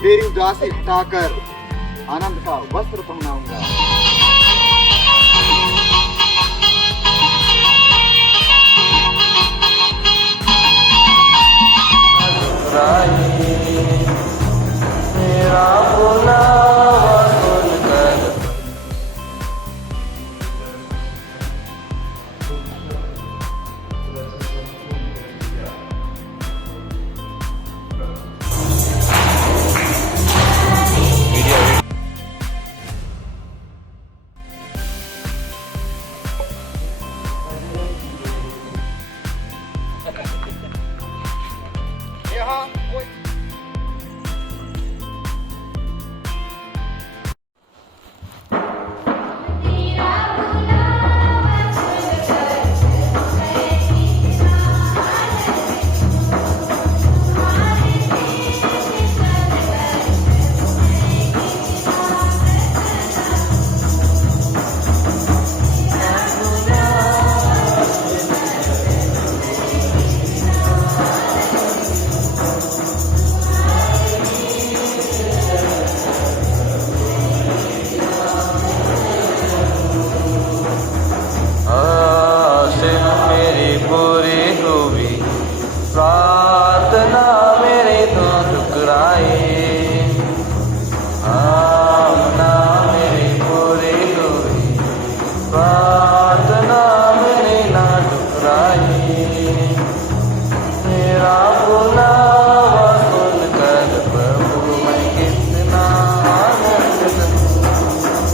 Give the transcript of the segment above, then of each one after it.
तेरी उदासी हटाकर आनंद का वस्त्र पहनाऊंगा। मेरा बुलावा सुनकर प्रार्थना मेरे तो ठुकराए, आमना मेरी पूरी हुई, प्रार्थना मेरी ना ठुकराए। मेरा बुलावा सुनकर प्रभु मैं कितना आनंद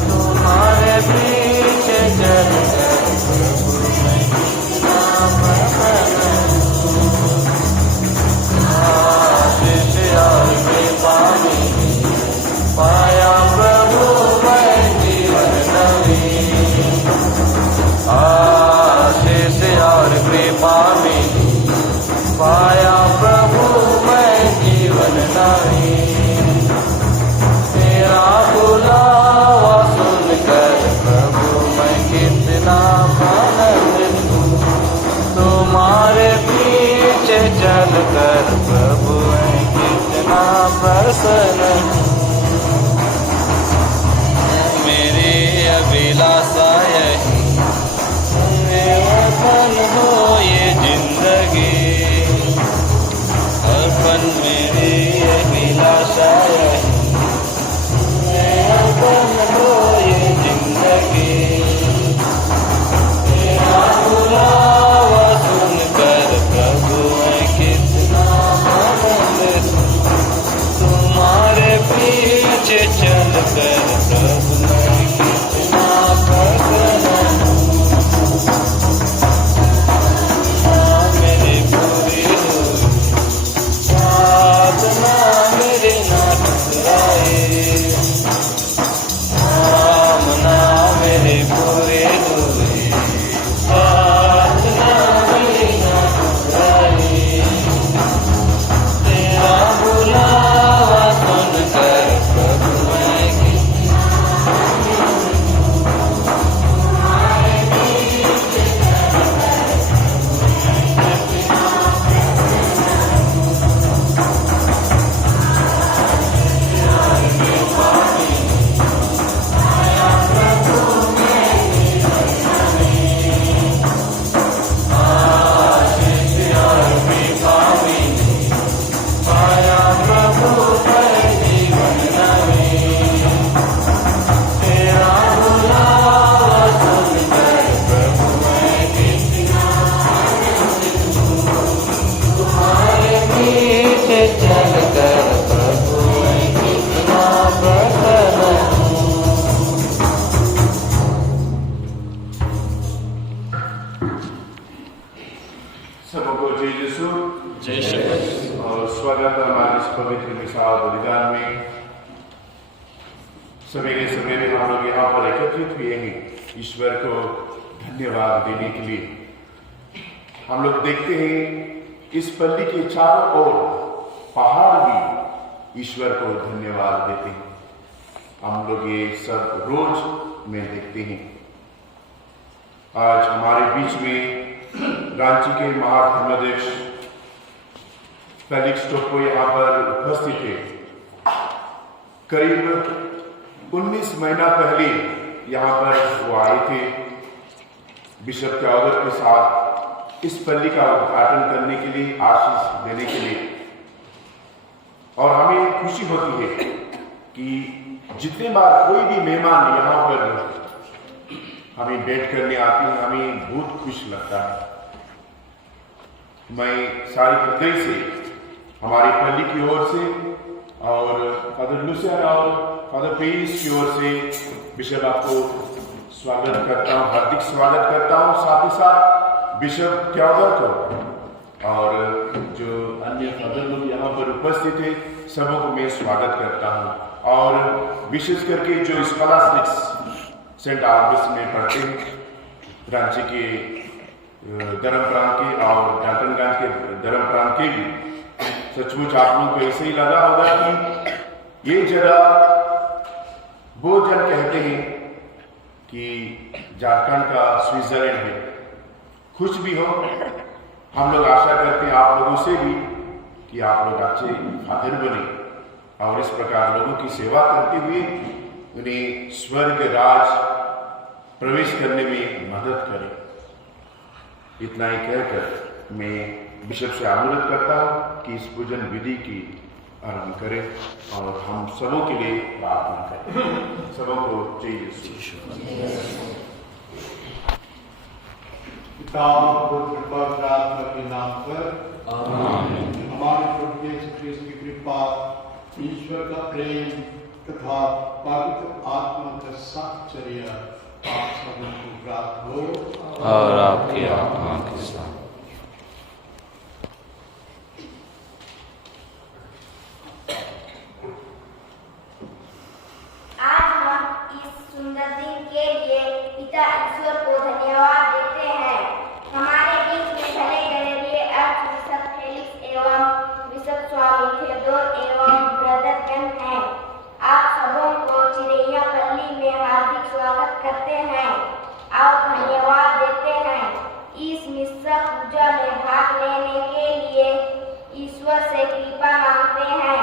तुम्हारे पीछे चल कर, प्रभु मैं कितना प्रसन्न पाया प्रभु मैं जीवन नवीन, आशीष और कृपा मिली, पाया प्रभु मैं जीवन नवीन। तेरा बुलावा सुनकर प्रभु मैं कितना आनंदित हूँ, तुम्हारे पीछे चलकर प्रभु मैं कितना प्रसन्न हूँ। मेरी अभिलाषा यही अर्पण हो ये जिंदगी, अर्पण मेरी अभिलाषा यही अर्पण हो ये जिंदगी। तेरा बुलावा सुनकर प्रभु मैं कितना आनंदित हूँ, तुम्हारे पीछे चलकर प्रभु मैं कितना प्रसन्न हूँ। मेरी पूरी हुई प्रार्थना मेरी ना ठुकराए, कामना मेरी पूरी हुई प्रार्थना मेरी ना ठुकराए। तेरा बुलावा सुनकर प्रभु मैं कितना पाया प्रभु मैं जीवन नवीन। तेरा बुलावा सुनकर प्रभु मैं कितना आनंदित हूँ, तुम्हारे पीछे चलकर प्रभु मैं कितना प्रसन्न हूँ। सबको जय यीशु, जय श्री कृष्ण। और स्वागत है हमारे इस पवित्र मिसाल बलिदान में। सवेरे सवेरे हम लोग यहाँ पर एकत्रित हुए हैं ईश्वर को धन्यवाद देने के लिए। हम लोग देखते हैं इस पल्ली के चारों ओर पहाड़ भी ईश्वर को धन्यवाद देते हैं। हम लोग ये सब रोज में देखते हैं। आज हमारे बीच में रांची के महाधर्माध्यक्ष फेलिक्स टोप्पो यहाँ पर उपस्थित थे। करीब 19 महीना पहले यहाँ पर वो आए थे बिशप त्यागोर के साथ इस पल्ली का उद्घाटन करने के लिए, आशीष देने के लिए। और हमें खुशी होती है कि जितने बार कोई भी मेहमान यहाँ पर हमें भेंट करने आते हैं, हमें बहुत खुश लगता है। मैं सारे हृदय से हमारी पल्ली की ओर से और फादर लुसियन और फादर पेरिस की ओर से बिशप आपको स्वागत करता हूँ, हार्दिक स्वागत करता हूँ। साथ ही साथ बिशप त्यागोर को और जो अन्य फादर लोग यहाँ पर उपस्थित थे सबों को मैं स्वागत करता हूँ। और विशेष करके जो स्कॉलास्टिक्स सेंट आल्बर्ट्स में पढ़ते हैं, रांची के धर्मप्राण के और डाल्टनगंज के धर्मप्राण के भी, सचमुच आप लोगों को ऐसे ही लगा होगा कि ये जगह बहुत जन कहते हैं कि झारखंड का स्विट्जरलैंड है। कुछ भी हो, हम लोग आशा करते हैं आप लोगों से भी कि आप लोग अच्छे फादर बने और इस प्रकार लोगों की सेवा करते हुए उन्हें स्वर्ग राज प्रवेश करने में मदद करें। इतना ही कहकर मैं बिशप से अनुरोध करता हूँ कि इस पूजन विधि की आरंभ करें और हम सबों के लिए प्रार्थना करें। सबों को जय यीशु। पिता पुत्र पवित्र आत्मा के नाम पर आमीन। हमारे प्रभु यीशु ख्रीस्त की कृपा, ईश्वर का प्रेम तथा पवित्र आत्मा का साहचर्य आप सबों को प्राप्त हो और आपकी आत्मा के साथ। आज हम इस सुंदर दिन के लिए पिता ईश्वर को धन्यवाद देते हैं। हमारे बीच में धने गणरीय अर्थ बिशप फेलिक्स एवं बिशप स्वामी थियोडोर एवं ब्रदर गण हैं। आप सबों को चिरैया पल्ली में हार्दिक स्वागत करते हैं और धन्यवाद देते हैं। इस मिश्र पूजा में भाग लेने के लिए ईश्वर से कृपा मांगते हैं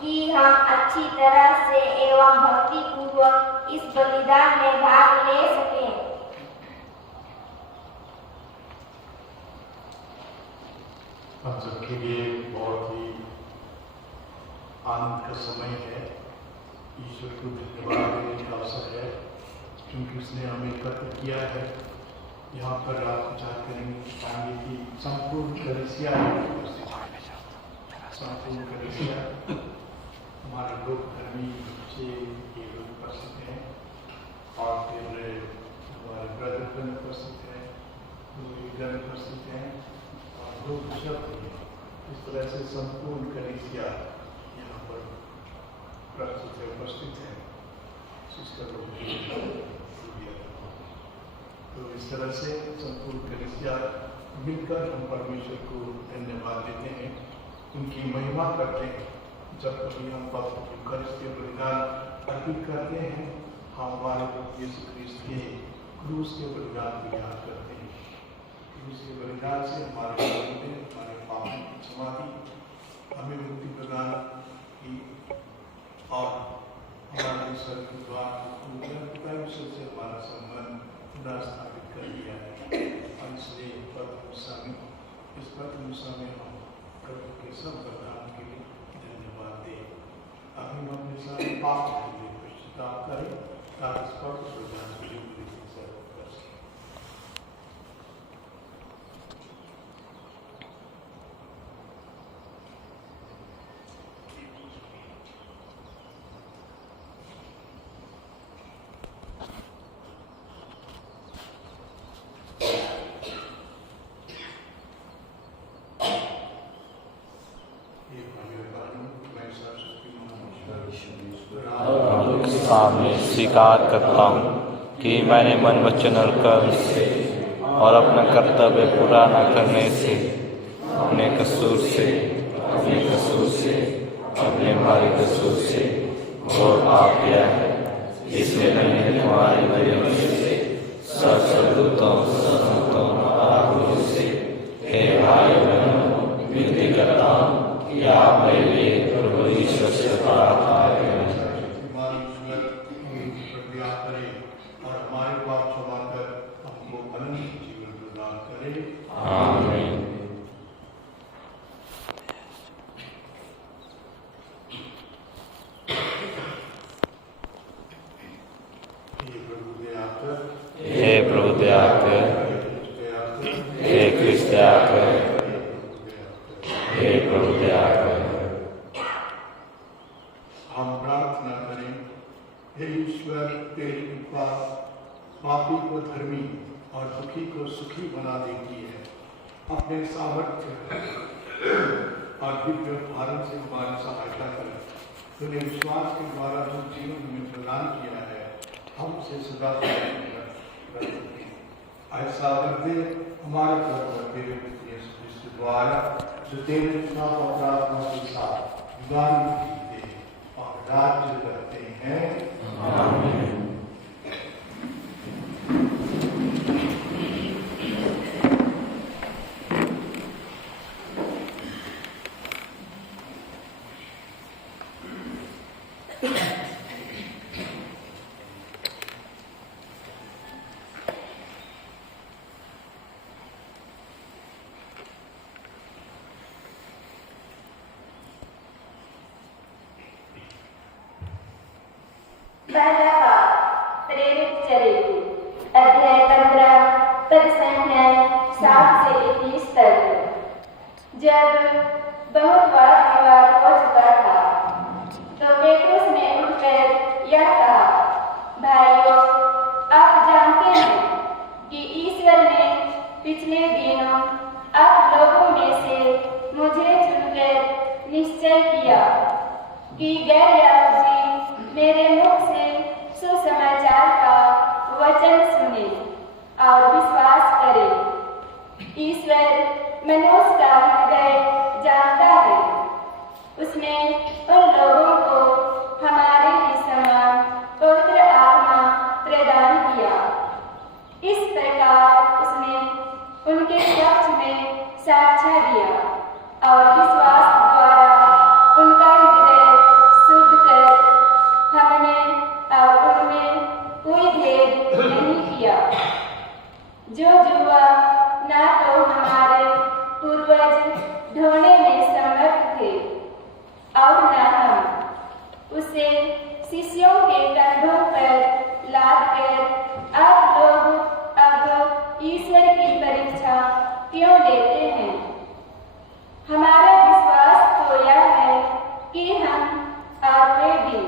कि हम अच्छी तरह से एवं भक्ति पूर्वक इस बलिदान में भाग ले सकें। हम सबके लिए बहुत ही आनंद का समय है। ईश्वर को धन्यवाद देने का अवसर है क्योंकि उसने हमें एकत्र किया है। यहाँ पर आप विचार करेंगे पाएंगे कि संपूर्ण कलीसिया हमारे लोग धर्मी बच्चे ये लोग उपस्थित हैं और फिर हमारे ब्रदर उपस्थित हैं, लोग उपस्थित हैं और लोग शब्द हैं। इस तरह से संपूर्ण कलीसिया यहाँ पर प्रस्तुत है, उपस्थित है। तो इस तरह से संपूर्ण कलीसिया मिलकर हम परमेश्वर को धन्यवाद देते हैं, उनकी महिमा करते हैं। जब कभी हम यूकारिस्ट के बलिदान अर्पित करते हैं, हम हमारे यीशु ख्रीस्त के क्रूस के बलिदान को याद करते हैं। क्रूस के बलिदान से हमारे पापों की समाधि हमें मुक्ति प्रदान की और हमारे ईश्वर के द्वारा से हमारा संबंध पुनः स्थापित कर दिया है। और इसलिए इस पत्र में हम प्रभु के सब वरदान के लिए धन्यवाद दें। अभी हम अपने सारे पाप के लिए पश्चाताप करें ताकि इस पत्र को जान कर सकें। सामने स्वीकार करता हूँ कि मैंने मन वचन और कर्म से और अपना कर्तव्य पूरा न करने से, अपने कसूर से, अपने भारी कसूर से और पाप किया है। इसलिए मैंने तुम्हारे मरियम से सब स्वर्गदूतों, संतों और से हे भाई बहनों विनती करता हूँ कि आप मेरे लिए प्रभु ईश्वर से प्रार्थना करें। और हमारे पाप क्षमा कर हमको अनंत जीवन प्रदान करे। आमीन। हे प्रभु दया कर, हे कृष्ण दया कर, हे प्रभु दया कर। हम प्रार्थना करें। हे ईश्वर, तेरी कृपा पापी को धर्मी और दुखी को सुखी बना देती है। अपने सामर्थ्य और दिव्य भारत से हमारी सहायता करें। तूने विश्वास के द्वारा जो जीवन में प्रदान किया है, हमसे सदा ऐसा करते हमारा तेरे यीशु द्वारा जो तेरे पाप और प्रार्थना के साथ युगान जीते और राज्य करते हैं। आमीन। पहला पाठ प्रेरित चरित्र अध्याय 15 पद संख्या 7 से 21 तक। जब बहुत वार हो चुका था तो पेट्रोस ने उठकर यह कहा, भाइयों, आप जानते हैं कि ईश्वर ने पिछले दिनों आप लोगों में से मुझे चुनकर निश्चय किया कि गैर यहूदी मेरे मुख से सुसमाचार का वचन सुने और विश्वास करें। ईश्वर मनुष्य का हृदय जानता है। उसने उन लोगों को हमारे ही समान पवित्र आत्मा प्रदान किया। इस प्रकार उसने उनके पक्ष में साक्ष्य दिया और विश्वास द्वारा उनका हृदय शुद्ध कर हमने और उनमें कोई भेद नहीं किया। जो जुआ ना तो हमारे पूर्वज ढोने में समर्थ थे और न हम उसे शिष्यों के कंधों पर लाद कर आप लोग अब ईश्वर की परीक्षा क्यों लेते हैं? हमारा विश्वास तो यह है कि हम आठवें दिन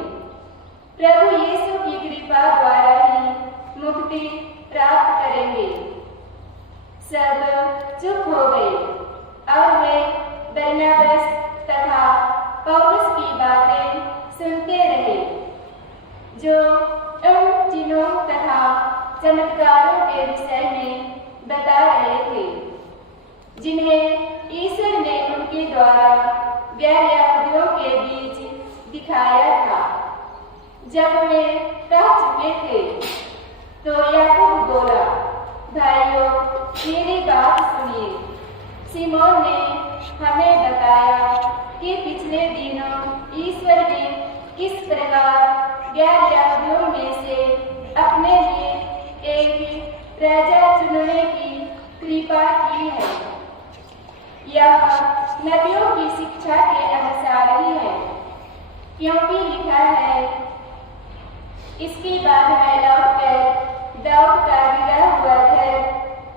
प्रभु यीशु की कृपा द्वारा ही मुक्ति प्राप्त करेंगे। सब चुप हो गए और वे बरनबास तथा पौलुस की बातें सुनते रहे, जो उन चिन्हों तथा चमत्कारों के विषय में बता रहे थे, जिन्हें ईश्वर ने उनके द्वारा गैर यहूदियों के बीच दिखाया था। जब वे कह चुके थे तो याकूब बोला, भाइयों, मेरी बात सुनिए। सिमोन ने हमें बताया कि पिछले दिनों ईश्वर ने किस प्रकार गैर यहूदियों में से अपने लिए एक राजा चुनने की कृपा की है। यह नबियों की शिक्षा के अनुसार ही है, क्योंकि लिखा है, इसके बाद मैं लौटकर दाऊद का गिरा हुआ घर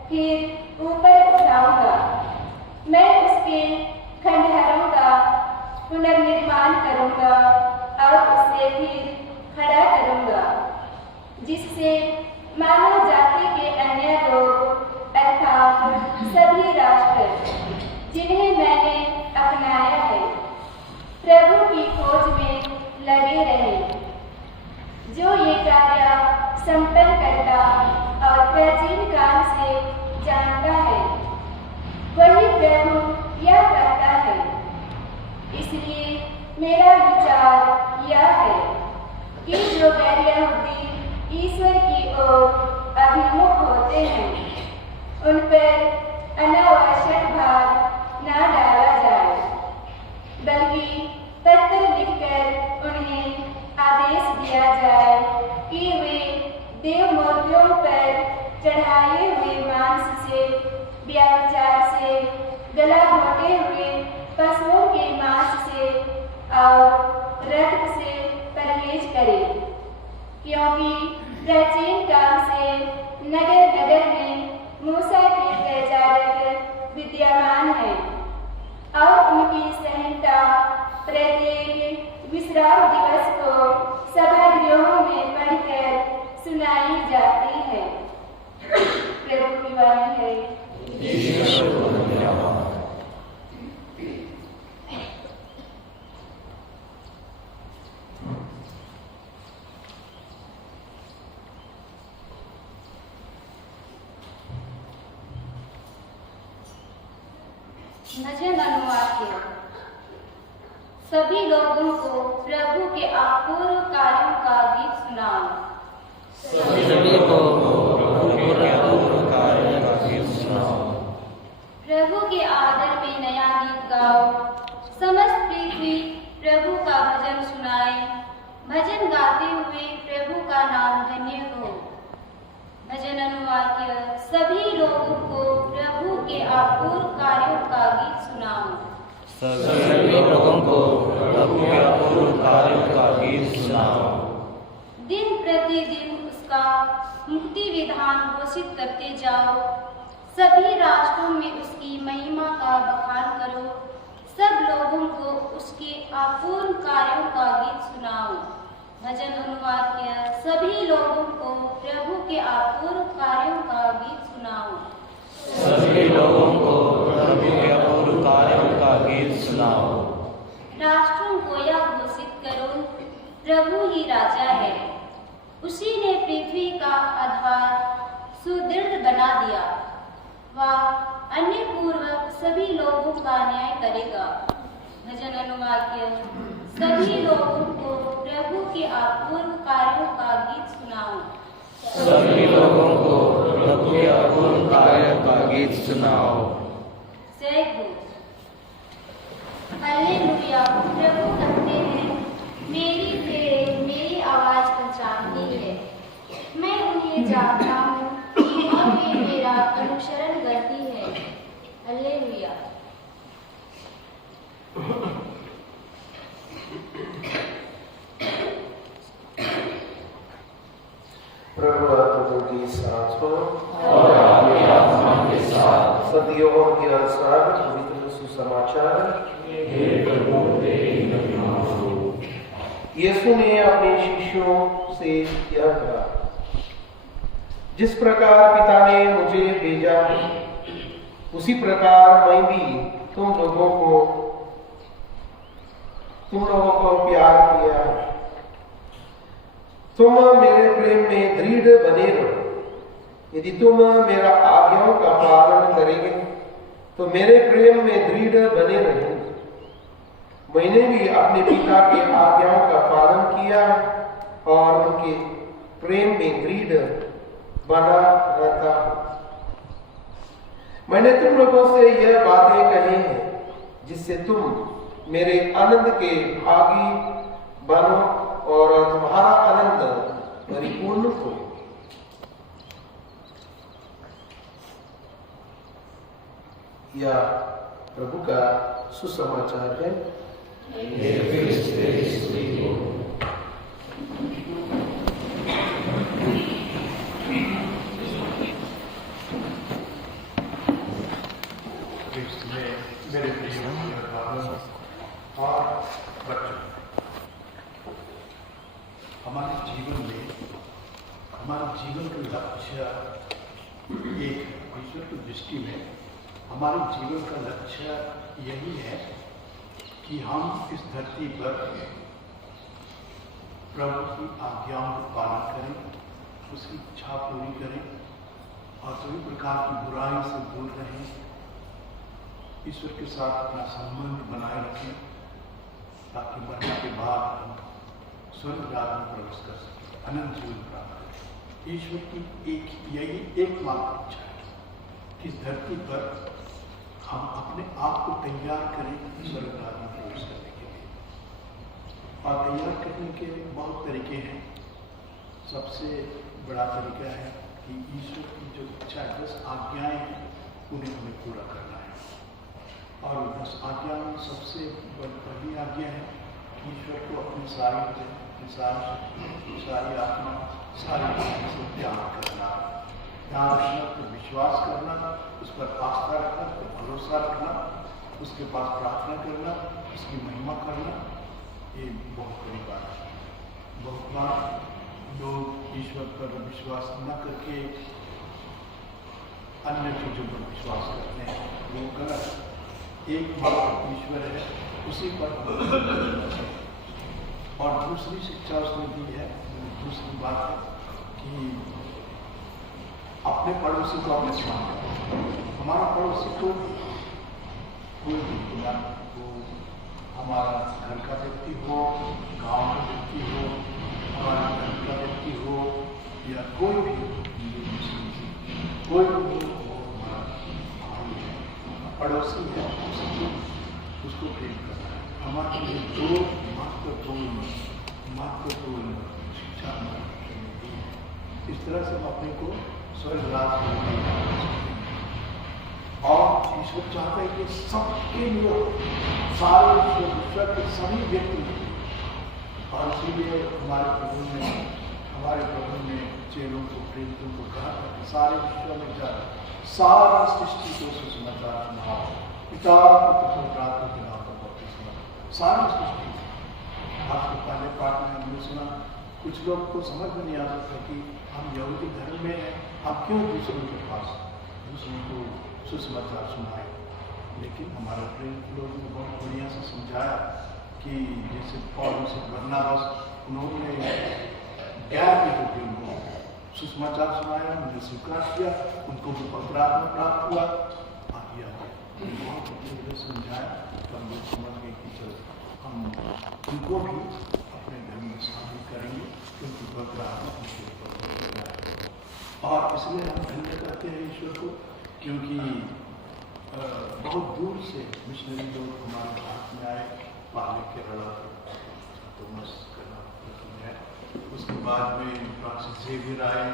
फिर ऊपर उठाऊंगा। मैं उसके खंडहरों का पुनर्निर्माण करूंगा और उसे फिर खड़ा करूंगा, जिससे मानव जाति के अन्य लोग अर्थात सभी राष्ट्र जिन्हें मैंने अपनाया है, प्रभु की खोज में लगे रहे। जो ये कार्य संपन्न करता और प्राचीन काल से हुए मांस से, व्यभिचार से, गला घोटे हुए पशुओं के मांस से और रक्त से परहेज करें, क्योंकि प्राचीन काल से नगर नगर में मूसा के प्रचारक विद्यमान हैं और उनकी संहिता प्रत्येक विश्राम दिवस को सभागृहों में पढ़कर सुनाई जाती है। प्रभु की वाणी है। भजन अनुवाद। सभी लोगों को प्रभु के अपूर्व कार्यों का गीत सुनाओ। सभी को प्रभु के अपूर्व कार्यों का गीत सुनाओ। प्रभु के आदर में नया गीत गाओ। समस्त पृथ्वी प्रभु का भजन सुनाए। भजन गाते हुए प्रभु का नाम धन्य हो। भजन अनुवाद। सभी लोगों को प्रभु के अपूर्व कार्यों का गीत सुनाओ। सभी लोगों को प्रभु के अपूर्व कार्यों का गीत सुनाओ। दिन प्रतिदिन उसका मुक्ति विधान घोषित करते जाओ। सभी राष्ट्रों में उसकी महिमा का बखान करो। सब लोगों को उसके अपूर्व कार्यों का गीत सुनाओ। भजन अनुवाद। सभी लोगों को प्रभु के अपूर्व कार्यों का गीत सुनाओ। सभी लोगों को प्रभु के अपूर्व कार्यों का गीत सुनाओ। राष्ट्रों को यह घोषित करो, प्रभु ही राजा है। उसी ने पृथ्वी का आधार सुदृढ़ बना दिया। वह अन्य पूर्वक सभी लोगों का न्याय करेगा। भजन अनुवाद। सभी लोगों को प्रभु के अपूर्व कार्यों का गीत सुनाओ। सभी लोगों को प्रभु के अपूर्व कार्यों का गीत सुनाओ। जय हो। हालेलुया। प्रभु कहते हैं, मेरी भेड़ मेरी आवाज पहचानती है, मैं उन्हें जानता हूँ और वे मेरा अनुसरण करती है। हालेलुया। प्रभु आत्मा के साथ हो और आपके आत्मा के साथ। सदियों के अनुसार पवित्र सुसमाचार। हे प्रभु तेरी महिमा हो। यीशु ने अपने शिष्यों से क्या कहा, जिस प्रकार पिता ने मुझे भेजा उसी प्रकार मैं भी तुम लोगों को प्यार किया है। तुम मेरे प्रेम में दृढ़ बने रहो। यदि तुम मेरा आज्ञाओं का पालन करेंगे तो मेरे प्रेम में दृढ़ बने रहेंगे। मैंने भी अपने पिता के आज्ञाओं का पालन किया और उनके प्रेम में दृढ़ बना रहता हूं। मैंने तुम लोगों से यह बातें कही हैं जिससे तुम मेरे आनंद के भागी बनो और तुम्हारा आनंद परिपूर्ण हो। यह प्रभु का सुसमाचार है। मेरे प्रिय और बच्चों, हमारे जीवन में हमारे जीवन का लक्ष्य एक, ईश्वर की दृष्टि में हमारे जीवन का लक्ष्य यही है कि हम इस धरती पर प्रभु की आज्ञाओं का पालन करें, उसकी इच्छा पूरी करें और सभी प्रकार की बुराई से दूर रहें, ईश्वर के साथ अपना संबंध बनाए रखें ताकि मरने के बाद हम स्वर्ग राज्य में प्रवेश कर सकें, अनंत जीवन प्राप्त करें। ईश्वर की यही एकमात्र इच्छा है कि इस धरती पर हम अपने आप को तैयार करें स्वर्ग राज्य में प्रवेश करने के लिए। और तैयार करने के बहुत तरीके हैं। सबसे बड़ा तरीका है कि ईश्वर की जो इच्छा 10 आज्ञाएं हैं उन्हें हमें पूरा करना है। और 10 आज्ञा में सबसे पहली आज्ञा है कि ईश्वर को अपनी सारी आत्मा सारी से प्यार करना, ध्यान रखना, तो विश्वास करना, उस पर आस्था रखना, उस पर भरोसा रखना, उसके पास प्रार्थना करना, उसकी महिमा करना। ये बहुत बड़ी बात है। बहुत बार लोग ईश्वर पर विश्वास न करके अन्य चीजों पर विश्वास करते हैं, वो गलत। एकमात्र ईश्वर है, उसी पर और दूसरी शिक्षा उसने दी है, दूसरी बात है कि अपने पड़ोसी को अपने समान करो। हमारा पड़ोसी कोई भी ना, वो हमारा घर का व्यक्ति हो, गांव का व्यक्ति हो, हमारे घर का व्यक्ति हो, या कोई भी कोई भी हो, हमारा पड़ोसी है, उसको प्रेम करना है। हमारे लिए दो महत्वपूर्ण शिक्षा दी है। इस तरह से हम अपने को स्वर्ग राज में और ईश्वर चाहता है कि सबके लिए सारे विश्व के सभी व्यक्ति, और इसीलिए हमारे प्रभु ने चेलों को प्रेरितों को कहा था कि सारे विश्व में जाए, सारा सृष्टि को सुसमाचार सुनाओ, पिता पुत्र पवित्र आत्मा के नाम पर बपतिस्मा। सारी सृष्टि। आपके पहले पाठ में हमने सुना, कुछ लोग को समझ में नहीं आता था कि हम यहूदी धर्म में हैं, हम क्यों दूसरों के पास दूसरों को सुसमाचार सुनाए। लेकिन हमारे प्रेरित लोगों ने बहुत बढ़िया से समझाया कि जैसे पौलुस से बरनबास, उन्होंने गैर यहूदियों को सुसमाचार सुनाया, उन्हें स्वीकार किया, उनको भी पवित्र आत्मा प्राप्त हुआ। बहुत अच्छी तरह समझाया, तब लोग समझ गए कि चलो हम उनको भी अपने धर्म में शामिल करेंगे, क्योंकि पवित्र आत्मा उनके ऊपर है। और इसलिए हम धन्य करते हैं ईश्वर को, क्योंकि बहुत दूर से मिशनरी लोग हमारे भारत में आए, पहले केरला थॉमस है, उसके बाद में फ्रांसिस जेवियर आए,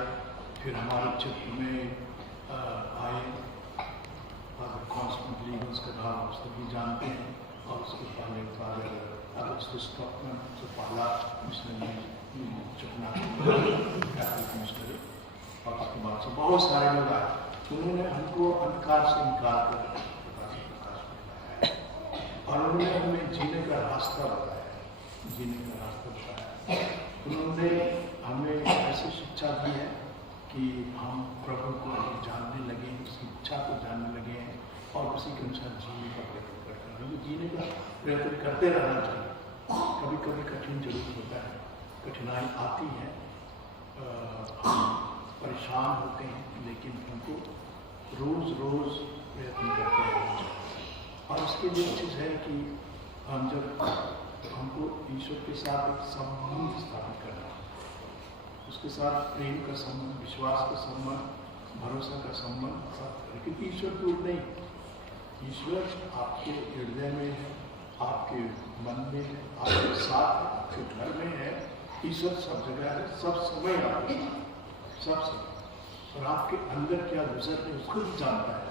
फिर हमारे क्षेत्र में आए फादर कॉन्स्टेंटिन, उसका नाम आप सभी जानते हैं, और उसके पहले फादर अगस्टस स्टॉकमैन, जो पहला मिशनरी चुपना कैथोलिक मिशनरी, और उसके बाद से बहुत सारे लोग आए। उन्होंने हमको अंधकार से निकाल कर प्रकाश में लाया, और उन्होंने हमें जीने का रास्ता बताया। उन्होंने हमें ऐसी शिक्षा दी है कि हम प्रभु को जानने लगे, उसकी इच्छा को जानने लगे हैं, और उसी के अनुसार जीने का प्रयत्न करते हैं। जीने का प्रयत्न करते रहना चाहिए। कभी कभी कठिन जरूर होता है, कठिनाई आती है, हम परेशान होते हैं, लेकिन हमको रोज रोज प्रयत्न करते हैं। और उसके लिए चीज़ है कि हम जब हमको ईश्वर के साथ एक संबंध स्थापित करना, उसके साथ प्रेम का संबंध, विश्वास का संबंध, भरोसा का संबंध, क्योंकि ईश्वर दूर नहीं, ईश्वर आपके हृदय में है, आपके मन में है, आपके साथ है, आपके घर में है। ईश्वर सब जगह है, सब समय आपके साथ, सब समय। और आपके अंदर क्या गुजर है उसको भी जानता है,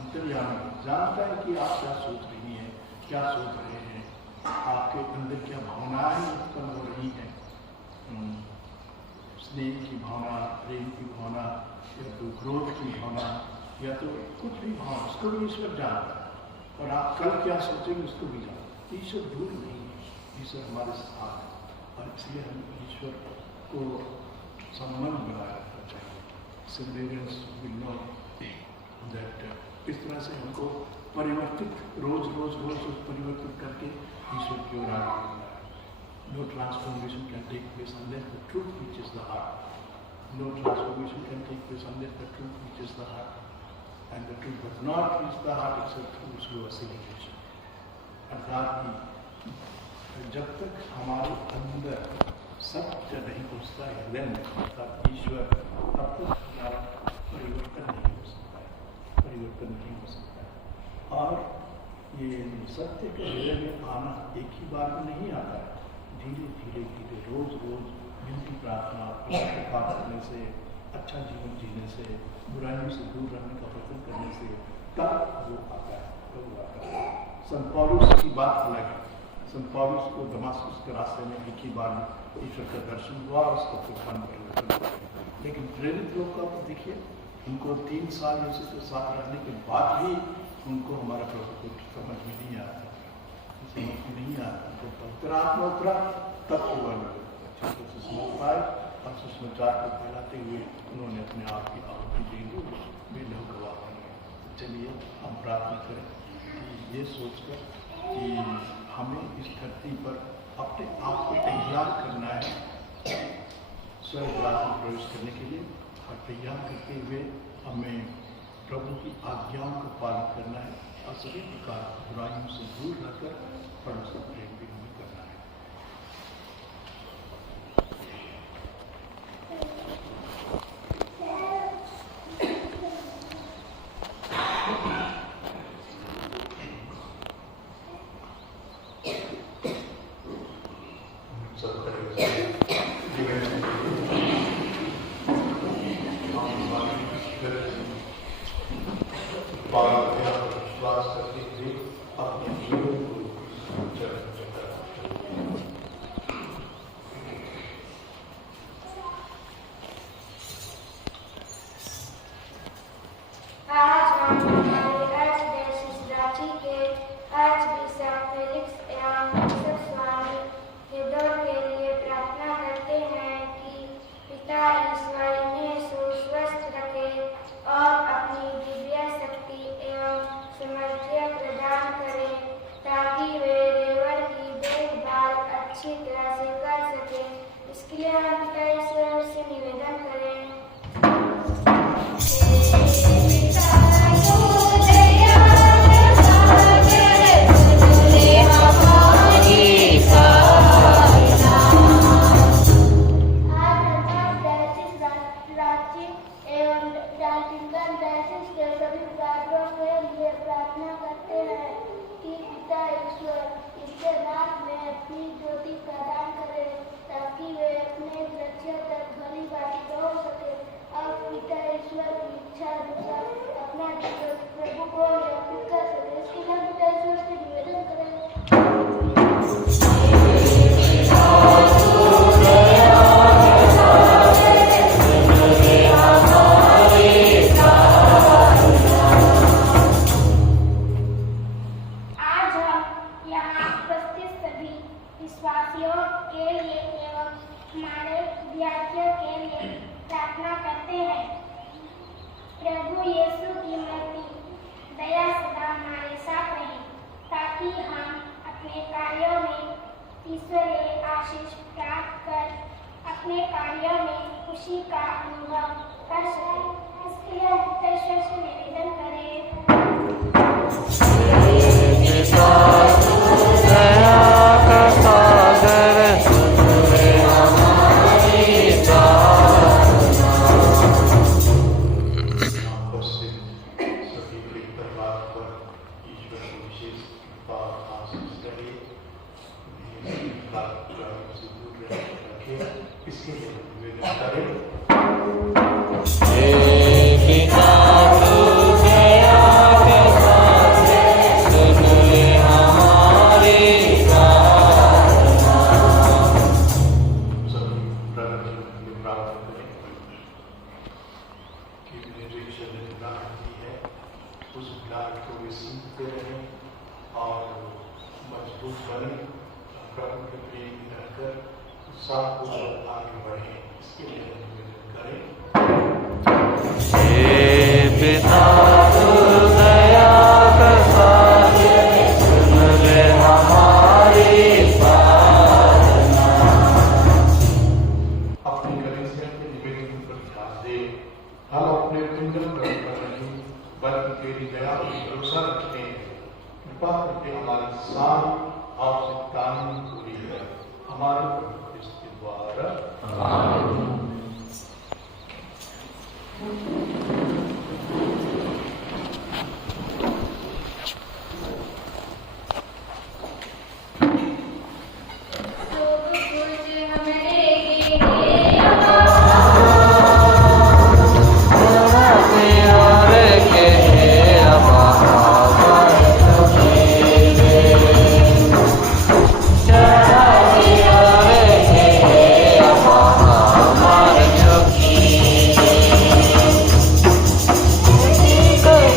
अंतर्यामी जानता है कि आप क्या सोच रही हैं, क्या सोच रहे हैं, आपके अंदर क्या भावनाएं उत्पन्न हो रही हैं, स्नेह की भावना, प्रेम की भावना, या तो क्रोध की भावना, या तो कुछ भी भावना, उसको भी ईश्वर जानता है। और आप कल क्या सोचेंगे उसको भी जानता है। ईश्वर दूर नहीं है, ईश्वर हमारे साथ है, और इसलिए हम ईश्वर को संबंध बनाया रखना चाहिए। सिमरेनियंस विल नो दैट इस तरह से हमको परिवर्तित रोज परिवर्तित करके ईश्वर की ओर आगे बढ़ना है। No transformation can take place unless the truth reaches the heart. No transformation can take place unless the truth reaches the heart, and the truth does not reach the heart except through slow assimilation. अर्थात जब तक हमारे अंदर सत्य नहीं पहुँचता है हृदय में, अर्थात ईश्वर, तब तक हमारा परिवर्तन नहीं हो सकता है, परिवर्तन नहीं हो सकता है। और ये सत्य के हृदय में आना एक ही बार में नहीं आता है, धीरे धीरे रोज दिन की प्रार्थना करने से, अच्छा जीवन जीने से, बुराइयों से दूर रहने का प्रयत्न करने से, तब वो आता है, प्रभु आता है। संत पौलुस की बात अलग है। संत पौलुस को दमास्कस के रास्ते में एक ही बार ईश्वर का दर्शन हुआ, उसको तूफान परिवर्तन हुआ। लेकिन प्रेरित लोग का देखिए, उनको 3 साल यीशु के साथ रहने के बाद भी उनको हमारा प्रभु को समझ में नहीं आया, समझ में नहीं आया। उनको पवित्र आत्मा उतरा, तब हुआ अच्छे से समझ पाए और सुसमाचार को फैलाते हुए उन्होंने अपने आप की आहुति दे दी, वे लोग गवाह बने। चलिए हम प्रार्थना करें कि ये सोचकर कि हमें इस धरती पर अपने आप को तैयार करना है स्वर्ग राज में प्रवेश करने के लिए, और तैयार करते हुए हमें प्रभु की आज्ञाओं का पालन करना है और सभी प्रकार बुराइयों से दूर रहकर परमेश्वर का प्रेम भी हमें करना है। विश्वास करते हुए अपने जीवन को आज हम हमारे अर्चबिशप रांची के आर्चबिशप फेलिक्स एवं बिशप स्वामी हेदर के लिए प्रार्थना करते हैं कि पिता ईश्वर इन्हें सुस्वस्थ रखे और अपनी दिव्य शक्ति एवं सामर्थ्य प्रदान करें, ताकि वे देवर की देखभाल अच्छी तरह से कर सकें। इसके लिए हम पिता ईश्वर से निवेदन करें।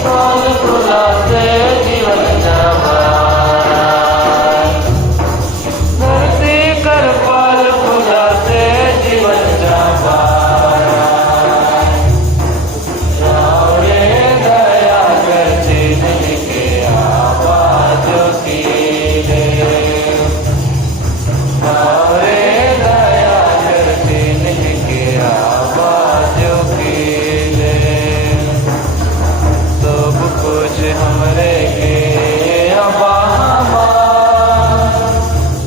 फल फूला से जीवन जवारा, धरती कर फल फूला से जीवन जवारा, रावरे दया करती नहीं के आवाज की दे, रावरे दया करती नहीं के आवाज की दे, सब कुछ हमरे के अबा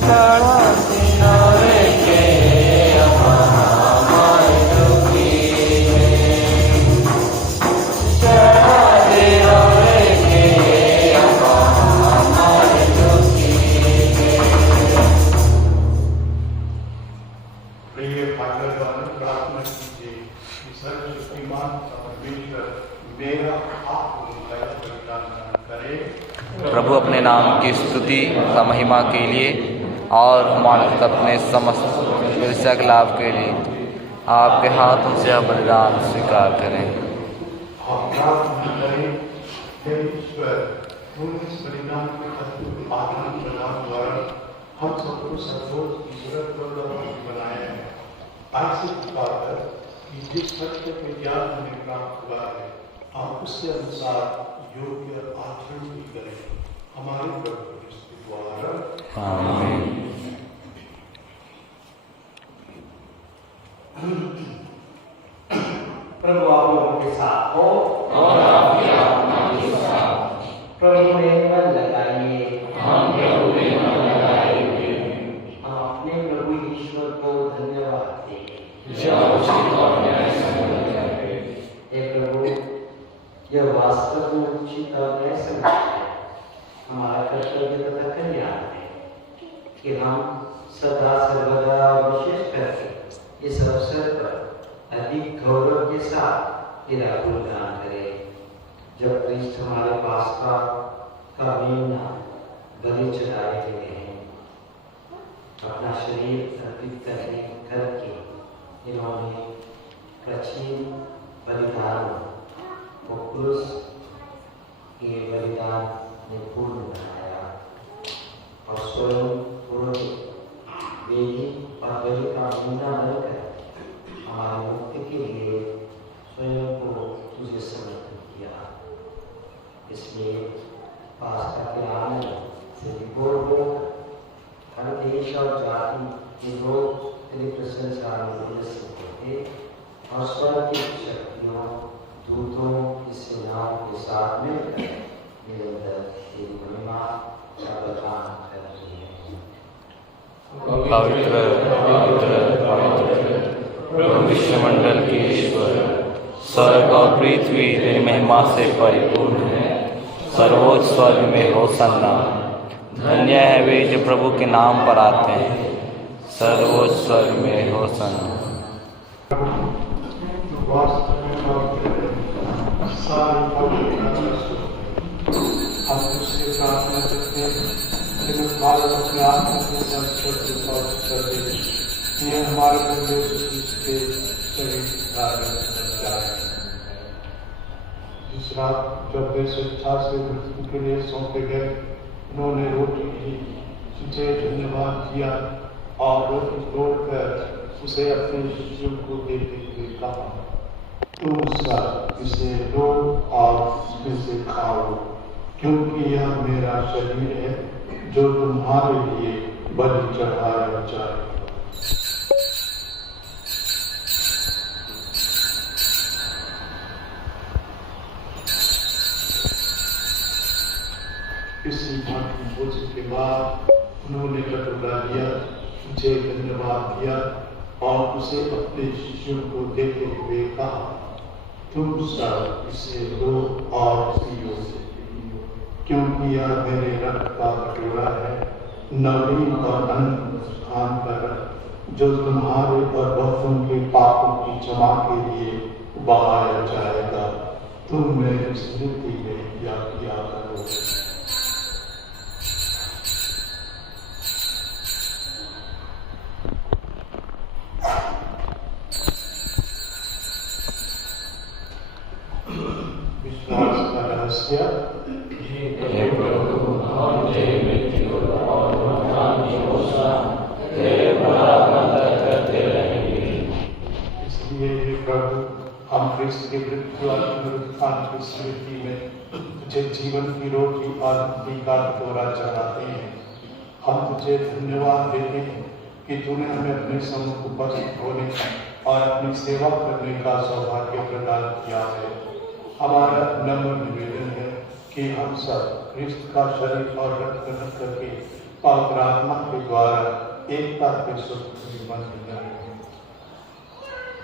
खड़ा सिनोरे के अबा दुखी चढ़ा सिनोरे के अबा दुखी। प्रिय भाग्यवान प्रार्थना कीजिए कि सर्वशक्तिमान परमेश्वर मेरा आपको दया प्रदान करे। प्रभु अपने नाम की स्तुति का महिमा के लिए और मानव अपने समस्त विषय लाभ के लिए आपके हाथों से यह बलिदान स्वीकार करें। आप प्रार्थना करें, हे ईश्वर, तुमने इस बलिदान के अद्भुत आदान प्रदान द्वारा हम सबको सर्वोच्च ईश्वर को बनाया है। ऐसे पुकार कि जिस सत्य के ज्ञान हमें प्राप्त हुआ है आप उसके अनुसार योग्य आचरण भी करें। हमारे प्रभु यीशु द्वारा आमीन। प्रभु आप लोगों के साथ हो और आपके आत्मा के साथ। प्रभु में मन लगाइए। हम प्रभु में मन लगाए हुए हैं। हम अपने प्रभु ईश्वर को धन्यवाद दें। जो उचित और न्यायसम्मत है। हे प्रभु, यह वास्तव में उचित और न्यायसम्मत है। हमारा कर्तव्य तथा कल्याण है कि हम सदा सर्वदा और विशेष करके इस अवसर पर अधिक गौरव के साथ तेरा गुणगान करें। जब क्रिस्ट हमारे पास का मेमना बलि चढ़ाए हुए हैं, अपना शरीर अर्पित करके इन्होंने प्राचीन बलिदान को क्रूस के बलिदान ने पूर्ण बनाया और स्वयं पुरोहित वेदी और बलि का मेमना बनकर हमारी मुक्ति के लिए स्वयं को तुझे समर्पित किया। इसलिए पास्ता के आनंद से विभोर होकर हर देश और जाति के लोग तेरी प्रशंसा में उल्लसित होते और स्वर्ग की शक्तियों, दूतों की सेनाओं के साथ मिलकर निरंतर तेरी महिमा का बखान कर रही है। पवित्र पवित्र पवित्र प्रभु विश्वमंडल के ईश्वर, स्वर्ग और पृथ्वी तेरी महिमा से परिपूर्ण है। सर्वोच्च स्वर्ग में होसन्ना। धन्य है वे जो प्रभु के नाम पर आते हैं। सर्वोच्च स्वर्ग में होसन्ना। वास्तव में सारे पवित्र हम तुझसे प्रार्थना करते हैं कि भारत अपने आत्मा के साथ कर दे। ये हमारे बंदे के शरीर कार्य जाए। जिस रात जब वे स्वेच्छा से मृत्यु के लिए सौंपे गए, उन्होंने रोटी ली, तुझे धन्यवाद किया और रोटी तोड़कर उसे अपने शिष्यों को देते हुए कहा, तुम सब इसे लो और इसमें से खाओ, क्योंकि यह मेरा शरीर है जो तुम्हारे लिए बलि चढ़ाया जाए। इसी भांति भोजन के बाद उन्होंने कटोरा लिया, तुझे धन्यवाद किया और उसे अपने शिष्यों को देते हुए कहा, तुम सब इसे लो और पियो, क्योंकि यह मेरे रक्त का कटोरा है, नवीन और अनंत स्थान पर, जो तुम्हारे और बहुतों के पापों की क्षमा के लिए बहाया जाएगा। तुम मेरी स्मृति में किया करो। विश्वास कर रहस्य। हे प्रभु, हम तेरी मृत्यु और उत्थान की घोषणा तेरे पुनरुत्थान तक करते रहेंगे। इसलिए हे प्रभु, हम क्रिस्त की मृत्यु और पुनरुत्थान की स्मृति में तुझे जीवन की रोटी और मुक्ति का कटोरा चढ़ाते हैं। हम तुझे धन्यवाद देते हैं कि तूने हमें अपने सम्मुख उपस्थित होने और अपनी सेवा करने का सौभाग्य प्रदान किया है। हमारा नम्र निवेदन है कि हम सब क्रिस्त का शरीर और रक्त ग्रहण करके पवित्र आत्मा के द्वारा एकता के सूत्र में बंध रहें।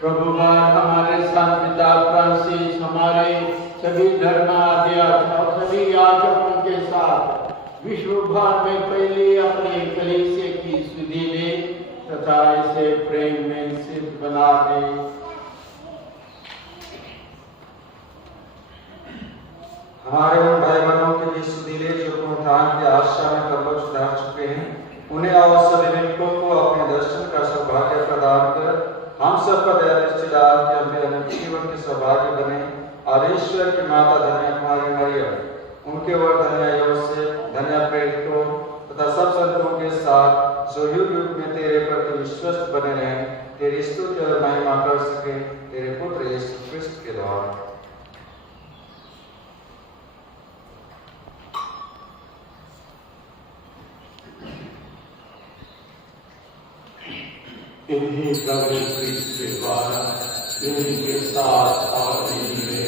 प्रभुवान हमारे संत पिता फ्रांसिस, हमारे सभी धर्माध्यक्ष और सभी याजकों के साथ विश्व भर में पहले अपने कलीसिया की सुधि में तथा इसे प्रेम में सिद्ध बना दे। हमारे उन भाई बहनों के भी सुधीले जो पुनरुत्थान की आशा में कब्र सुधार चुके हैं, उन्हें और सभी मित्रों को अपने दर्शन का सौभाग्य प्रदान कर हम सब का दया दृष्टि डाल के हमें अनंत जीवन के सौभाग्य बने। और ईश्वर की माता धन्य कुमारी मरियम, उनके वर धन्य योसेफ, धन्य प्रेरितों तथा सब संतों के साथ जो युग युग में तेरे प्रति विश्वस्त बने रहें, तेरी स्तुति और महिमा कर सके तेरे पुत्र यीशु क्रिस्त के द्वारा। इन्हीं प्रभु क्रिस्त के द्वारा, इन्हीं के साथ और इन्हीं में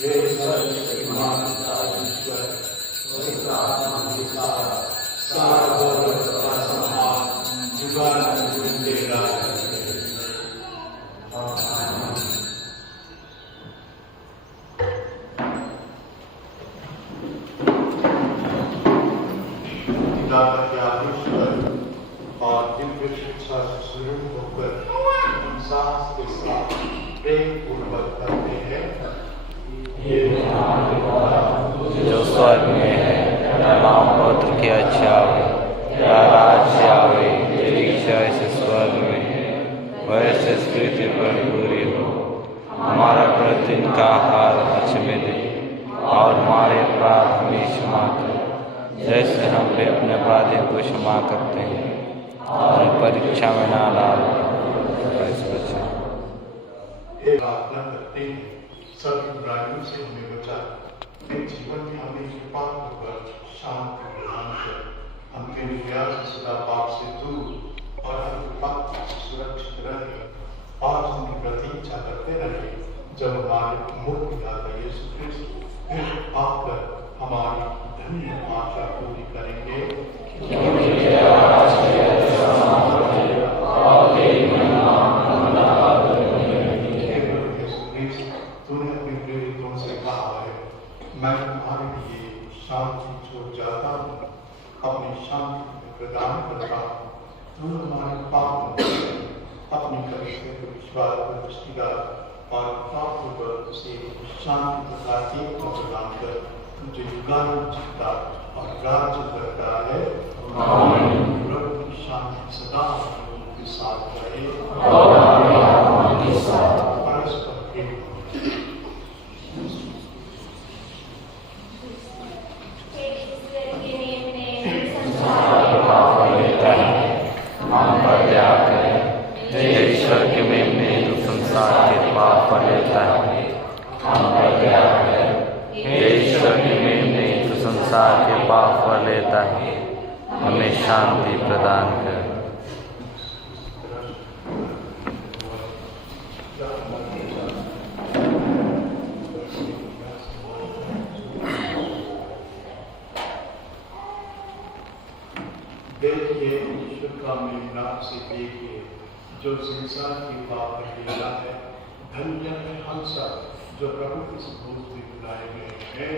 ये सर्वशक्तिमान ईश्वर पवित्र आत्मा के साथ सारा गौरव तथा सम्मान जुगान देगा। पिता के आदेश पर और दिव्य शिक्षा से शुरू होकर इंसाफ के साथ प्रेम पूर्वक करते हैं। जो स्वर्ग में है, तेरा नाम पवित्र किया जाए, तेरा राज्य आवे, तेरी इच्छा ऐसे स्वर्ग में है वैसे इस पृथ्वी पर पूरी हो। हमारा प्रतिदिन का आहार आज हमें दे, और हमारे अपराध हमें क्षमा कर, जैसे हम भी अपने अपराधियों को क्षमा करते हैं, और परीक्षा में ना डाल। प्रार्थना करते हैं, सब बुराइयों से हमें बचा, जीवन में हमें कृपा होकर शांति प्रदान कर। हम के विद्या से सदा पाप से दूर और हर पाप से सुरक्षित रहे, और उनकी प्रतीक्षा करते रहे जब हमारे मुक्त दाता यीशु क्रिस्त फिर आकर हमारी धन्य आशा पूरी करेंगे। तूने अपने प्रेरितों से कहा है, मैं तुम्हारे लिए शांति छोड़ जाता हूँ, अपनी शांति प्रदान करता हूँ। तुम हमारे पाप अपनी कलीसिया को विश्वास पर दृष्टि डाल और पापों पर उसे शांति तथा एकता प्रदान कर तुझे युगानुग जीता और राज्य करता है। प्रभु की शांति सदा के साथ रहे परस्पर प्रेम। ईश्वर के मेमने जो संसार के पाप पर लेता है, हम पर दया कर। हे ईश्वर के मेमने जो संसार के पाप पर लेता है, हमें शांति प्रदान कर। देखिए ईश्वर का मेमना से देखिए जो संसार की पाप लेता है। धन्य है हम सब जो प्रभु की सुबोध से बुलाए गए हैं।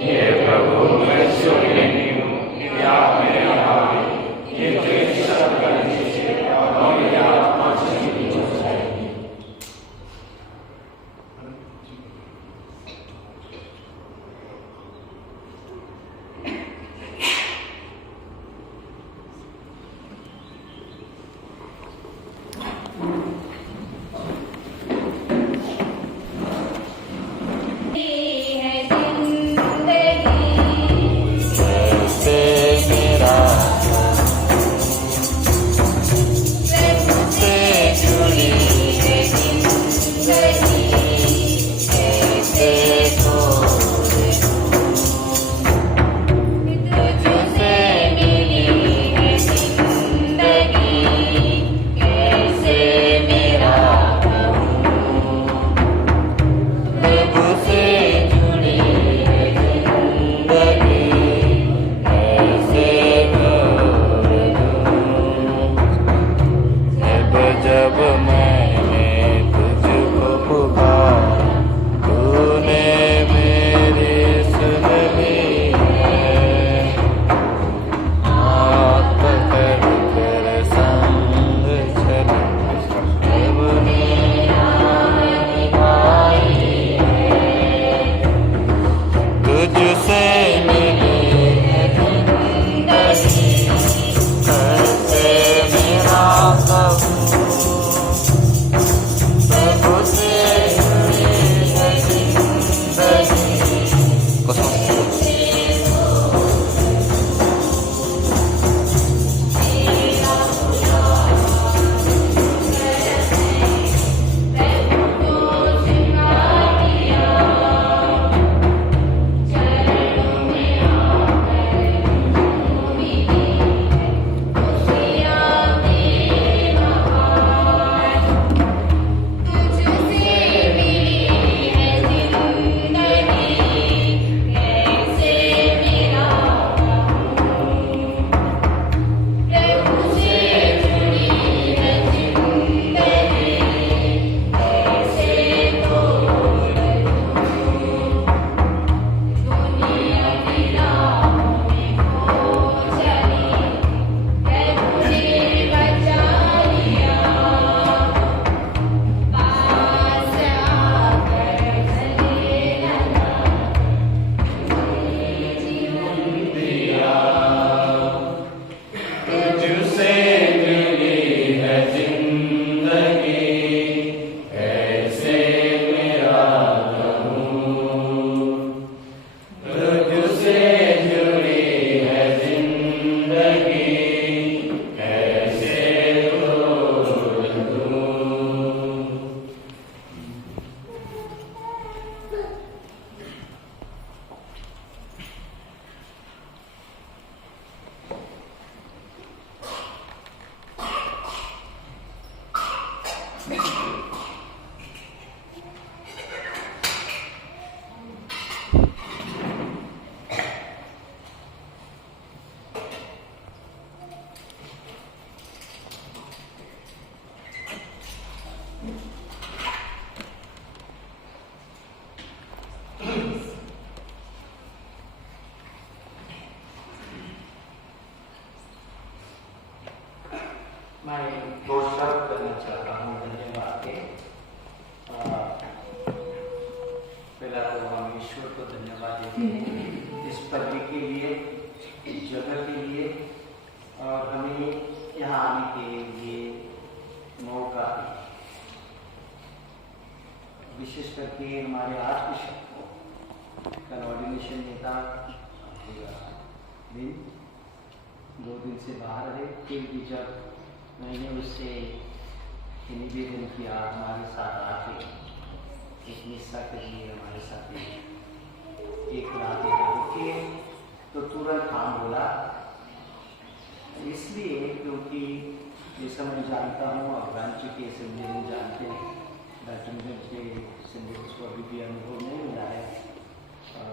हे प्रभु, मैं योग्य नहीं हूँ कि आप मेरे आगे, किंतु इस शब्द का निश्चय और मेरी आत्मा जीवित हो जाएगी। है दिन तुझसे मिली है जिंदगी, कैसे मेरा कहूँ, प्रभु से जुड़ी है जिंदगी। मैं दो शब्द करना चाहता हूँ धन्यवाद के। पहला तो हम ईश्वर को धन्यवाद देते हैं इस पदवी के लिए, इस जगह के लिए और हमें यहाँ आने के लिए मौका। विशेष करके हमारे आज के शब्द को कल ऑर्डिनेशन नेता दिन 2 दिन से बाहर रहे, फिर भी जब मैंने उससे निवेदन किया हमारे साथ आके एक हिस्सा के लिए हमारे साथ एक रात रुके, तो तुरंत हाँ बोला। इसलिए क्योंकि जैसा मैं जानता हूँ अब ब्रांच के असेंबली जानते हैं, बैटनगंज के असेंबली को अभी भी अनुभव नहीं मिला है।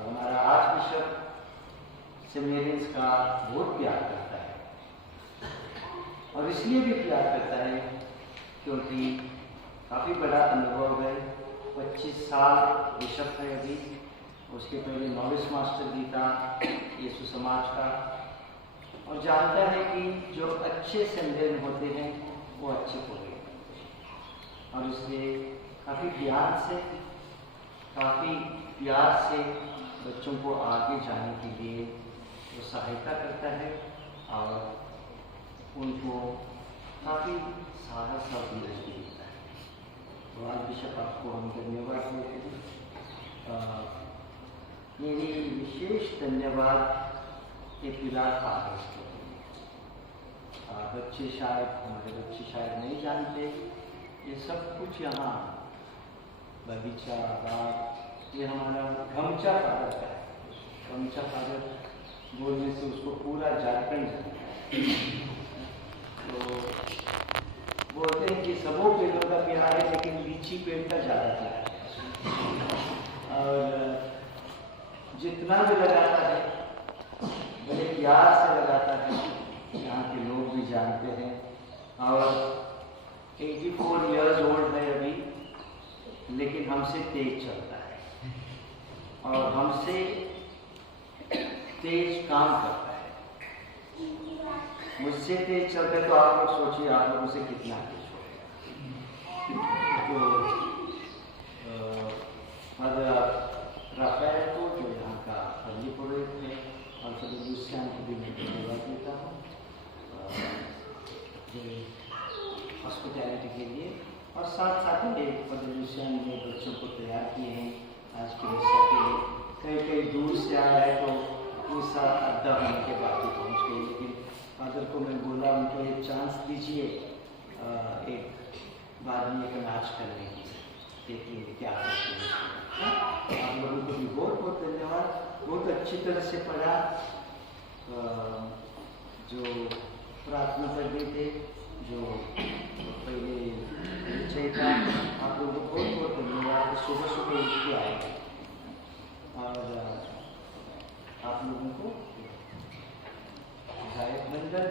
हमारा आज बिशप सेमिनारियंस का बहुत प्यार करता है और इसलिए भी प्यार करता है क्योंकि काफ़ी बड़ा अनुभव है। 25 साल बिशप है अभी, उसके पहले नॉविस मास्टर भी था यीशु समाज का, और जानता है कि जो अच्छे संदेह होते हैं वो अच्छे होते हैं, और इसलिए काफ़ी ज्ञान से काफ़ी प्यार से बच्चों को आगे जाने के लिए वो सहायता करता है और उनको काफ़ी साहस और धीरज भी देता है। तो आज बिशप आपको हम धन्यवाद देते हैं। मेरी विशेष धन्यवाद एक पिता फादर्स को। बच्चे शायद नहीं जानते, ये सब कुछ यहाँ बगीचा बाग ये हमारा गमचा फादर है। गमचा फादर बोलने से उसको पूरा झारखंड जानता है। तो बोलते हैं कि सबों पेड़ों का प्यार है लेकिन लीची पेड़ का ज़्यादा प्यार है, और जितना भी लगाता है बड़े प्यार से लगाता है। यहाँ के लोग भी जानते हैं, और 84 इयर्स ओल्ड है अभी, लेकिन हमसे तेज चलता है और हमसे तेज काम करता है। मुझसे तेज चलता है तो आप लोग सोचिए आप लोगों से कितना तेज होगा। तो राफेल को जो यहाँ का हॉस्पिटैलिटी के लिए, और साथ साथ में पदलूसियन ने बच्चों को तैयार किए हैं आज के मिशन के लिए। कई कई दूर से आया है तो अपने साथ अड्डा होने के बाद ही पहुँच गए, लेकिन फादर को मैं बोला उनको एक चांस दीजिए एक बाद में एक नाच करने की, देखिए क्या करते हैं। आप लोगों को भी बहुत बहुत धन्यवाद, बहुत अच्छी तरह से पढ़ा, जो प्रार्थना कर रहे थे, जो पहले परिचय था, आप लोगों को बहुत बहुत धन्यवाद। सुबह सुबह उठ के आए और आप लोगों को गायक मंडल,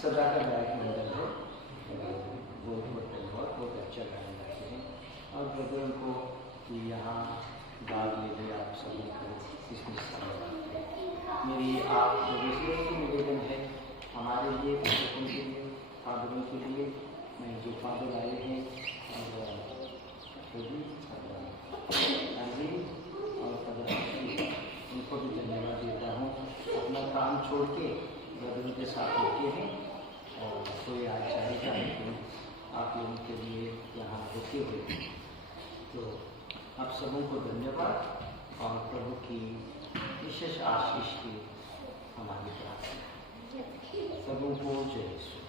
सदा का गायक मंडल है, बहुत बहुत धन्यवाद, बहुत अच्छा गायन करते हैं। और ब्रदर को कि यहाँ गाल ले गए आप सभी को इसमें मेरी आप लोगों से निवेदन है, हमारे लिए, बच्चों के लिए, फादरों के लिए, मैं जो फादर आए हैं और उनको भी धन्यवाद देता हूँ। अपना काम छोड़ के ब्रदरों के साथ होते हैं और कोई आज चाहेगा लेकिन आप लोगों के लिए यहाँ होते हुए, तो आप सबों को धन्यवाद और प्रभु की विशेष आशीष की हमारी प्रार्थना। सबों को जय यीशु।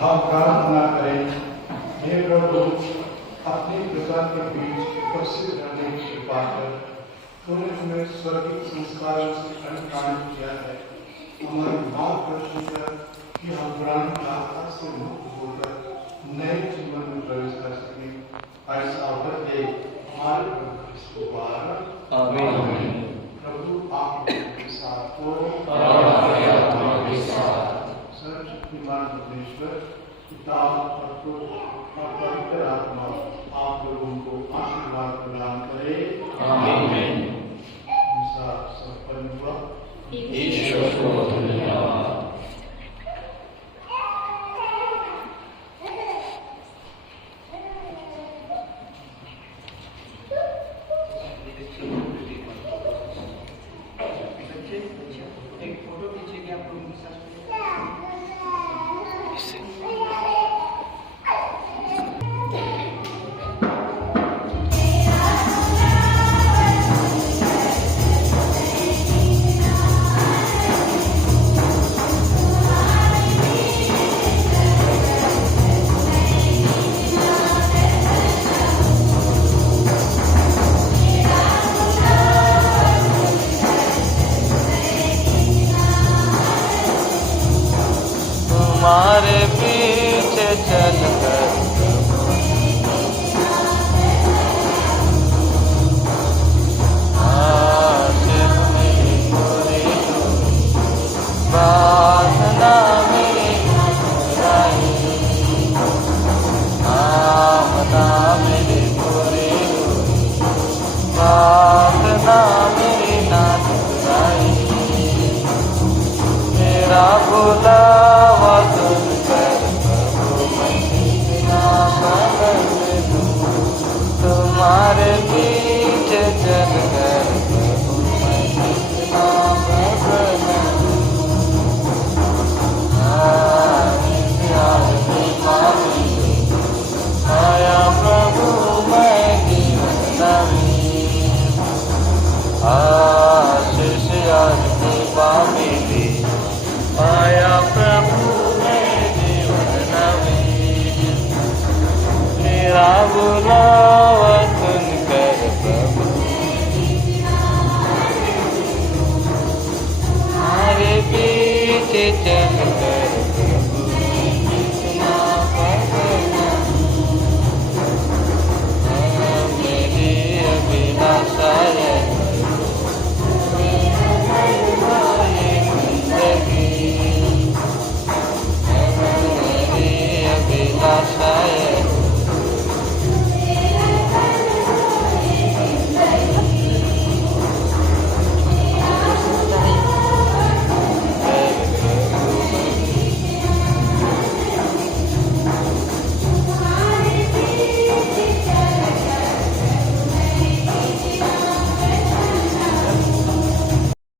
हम प्रार्थना करें। हे प्रभु, अपनी प्रजा के बीच उपस्थित रहने की कृपा कर। तूने हमें स्वर्गीय संस्कारों से अनुप्राण किया है, हमारी मार्गदर्शन कर कि हम पुरानी आस्था से मुक्त होकर नए जीवन में प्रवेश कर सकें। ऐसा वर्ते हमारे प्रभु यीशु द्वारा। आमीन। प्रभु आप के साथ हो और आपके आत्मा के साथ। सर्वशक्तिमान परमेश्वर पिता और पवित्र आत्मा आप लोगों को आशीर्वाद प्रदान करे। आमीन। संपन्न हुआ। ईश्वर को धन्यवाद। एक फोटो खींचेंगे आप लोगों के साथ। तुम्हारे पीछे चलकर आशिक मेरी पूरी प्रार्थना मेरी मुस्कुराई, आमना मेरी पूरी प्रार्थना